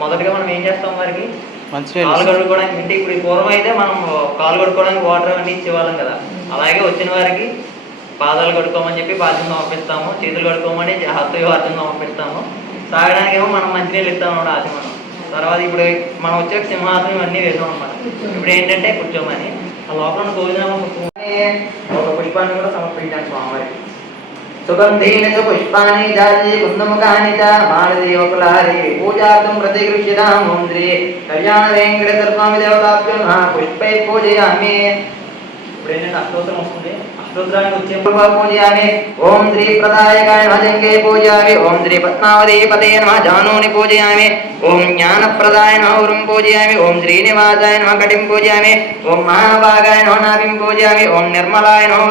మొదటిగా మనం ఏం చేస్తాం వారికి? కాలు కడుక్కోవడానికి అంటే ఇప్పుడు పూర్వం అయితే మనం కాలు కడుక్కోవడానికి వాటర్ అన్ని ఇచ్చేవాళ్ళం కదా. అలాగే వచ్చిన వారికి పాదాలు కడుక్కోమని చెప్పి పాద్యం పంపిస్తాము చేతులు కడుక్కోమని హస్తవి వాద్యం పంపిస్తాము తాగడానికి ఏమో మనం మంచినీళ్ళు ఇస్తాం అన్నమాట అది మనం. తర్వాత ఇప్పుడు మనం వచ్చే సింహాసనం ఇవన్నీ వేసాం అనమాట ఇప్పుడు ఏంటంటే కూర్చోమని. ఆ లోపల భోజనం పుష్పాన్ని కూడా సమర్పించాను స్వామివారికి సుగంధేన చ పుష్పాని జాతి కుందముఖాని చ మాలదేవకులారి పూజార్థం ప్రతిగృహ్యతాం ఓంద్రి కళ్యాణ వెంకటేశ్వర స్వామి దేవతాభ్యో పుష్పై పూజయామి. ఇప్పుడు ఏంటంటే అష్టోత్తరం వస్తుంది. పూజయామి. ఓం శ్రీ ప్రదాయకాయ నమః జంగే పూజయామి. ఓం శ్రీ పద్మావతి పదే నమః జానూని పూజయామి. ఓం జ్ఞానప్రదాయ పూజయామి. ఓం శ్రీనివాసాయ నమః కటిం పూజయామి. ఓం మహాభాగాయ నమః నాభిం పూజయామి. ఓం నిర్మలాయ నమః